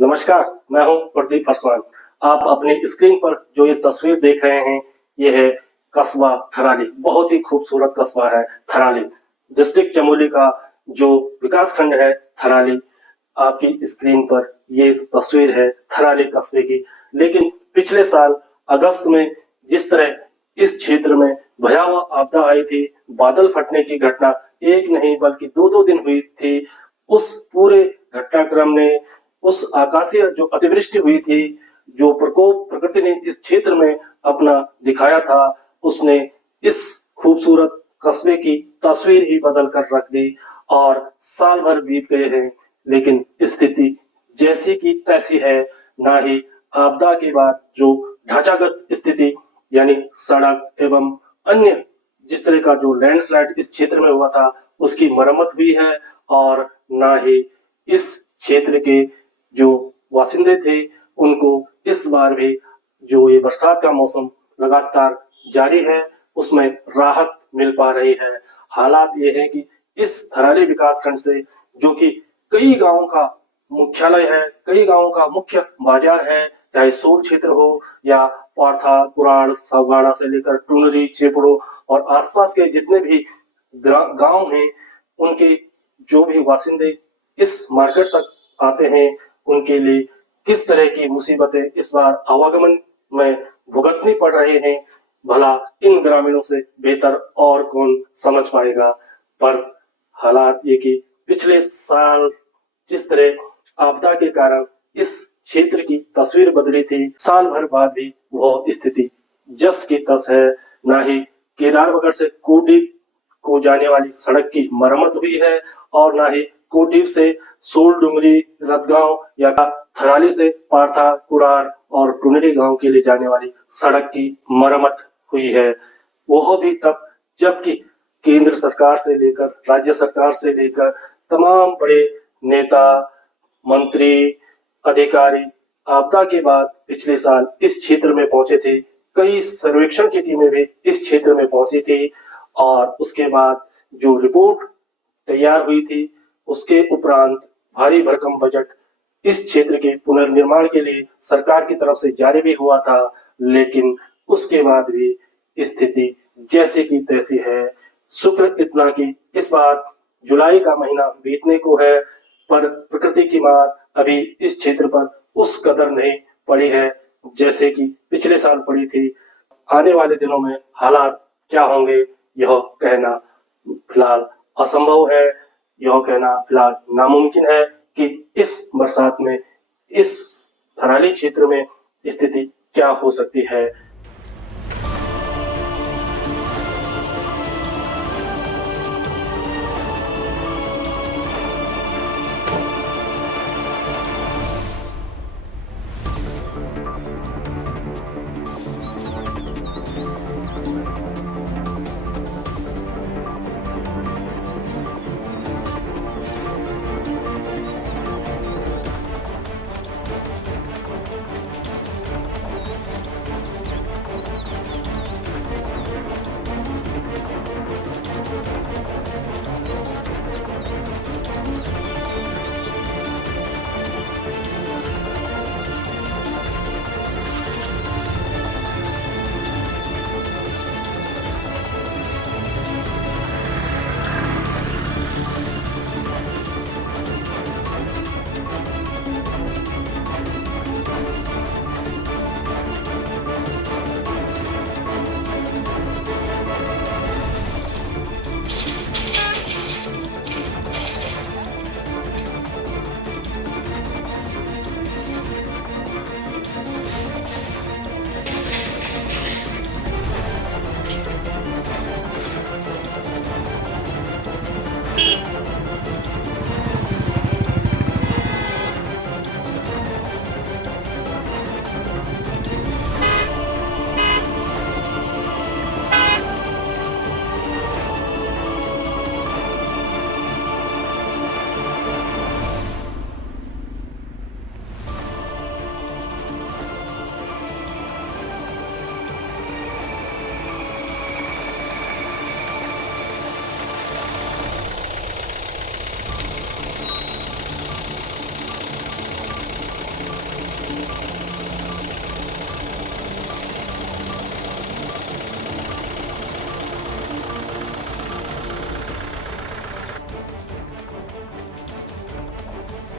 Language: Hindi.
नमस्कार, मैं हूं प्रदीप पासवान। आप अपनी स्क्रीन पर जो ये तस्वीर देख रहे हैं, ये है कस्बा थराली। बहुत ही खूबसूरत कस्बा है थराली। डिस्ट्रिक्ट चमोली का जो विकास खंड है थराली, आपकी स्क्रीन पर ये तस्वीर है थराली कस्बे की। लेकिन पिछले साल अगस्त में जिस तरह इस क्षेत्र में भयावह आपदा आई थी, बादल फटने की घटना एक नहीं बल्कि दो-दो दिन हुई थी। उस पूरे घटनाक्रम ने, उस आकाशीय जो अतिवृष्टि हुई थी, जो प्रकोप प्रकृति ने इस क्षेत्र में अपना दिखाया था, उसने इस खूबसूरत कस्बे की तस्वीर ही बदल कर रख दी। और साल भर बीत गए हैं, लेकिन स्थिति जैसी की तैसी है। ना ही आपदा के बाद जो ढांचागत स्थिति यानी सड़क एवं अन्य जिस तरह का जो लैंडस्लाइड इस क्षेत्र में हुआ था, उसकी मरम्मत हुई है। और ना ही इस क्षेत्र के जो वासिंदे थे, उनको इस बार भी जो ये बरसात का मौसम लगातार जारी है, उसमें राहत मिल पा रही है। हालात ये है कि इस थराली विकासखंड से, जो कि कई गांवों का मुख्यालय है, कई गांवों का मुख्य बाजार है, चाहे सोल क्षेत्र हो या पारथा, कुराड़, सवगाड़ा से लेकर टुनरी, चेपड़ो और आसपास के जितने भी गांव हैं, उनके जो भी वासिंदे इस मार्केट तक आते हैं, उनके लिए किस तरह की मुसीबतें इस बार आवागमन में भुगतनी पड़ रही हैं, भला इन ग्रामीणों से बेहतर और कौन समझ पाएगा। पर हालात ये कि पिछले साल जिस तरह आपदा के कारण इस क्षेत्र की तस्वीर बदली थी, साल भर बाद भी वह स्थिति जस की तस है। ना ही केदारनगर से कोडीप को जाने वाली सड़क की मरम्मत हुई है, और ना ही कोडीप से सोल डुंगरी, रतगांव या थराली से पारथा, कुरार और टुनरी गांव के लिए जाने वाली सड़क की मरम्मत हुई है। वह भी तब जबकि केंद्र सरकार से लेकर राज्य सरकार से लेकर तमाम बड़े नेता, मंत्री, अधिकारी आपदा के बाद पिछले साल इस क्षेत्र में पहुंचे थे। कई सर्वेक्षण की टीमें भी इस क्षेत्र में पहुंची थी, और उसके बाद जो रिपोर्ट तैयार हुई थी, उसके उपरांत भारी भरकम बजट इस क्षेत्र के पुनर्निर्माण के लिए सरकार की तरफ से जारी भी हुआ था। लेकिन उसके बाद भी स्थिति जैसी की तैसी है। शुक्र इतना कि इस बार जुलाई का महीना बीतने को है, पर प्रकृति की मार अभी इस क्षेत्र पर उस कदर नहीं पड़ी है जैसे कि पिछले साल पड़ी थी। आने वाले दिनों में हालात क्या होंगे, यह कहना फिलहाल असंभव है। यह कहना फिलहाल नामुमकिन है कि इस बरसात में इस थराली क्षेत्र में स्थिति क्या हो सकती है।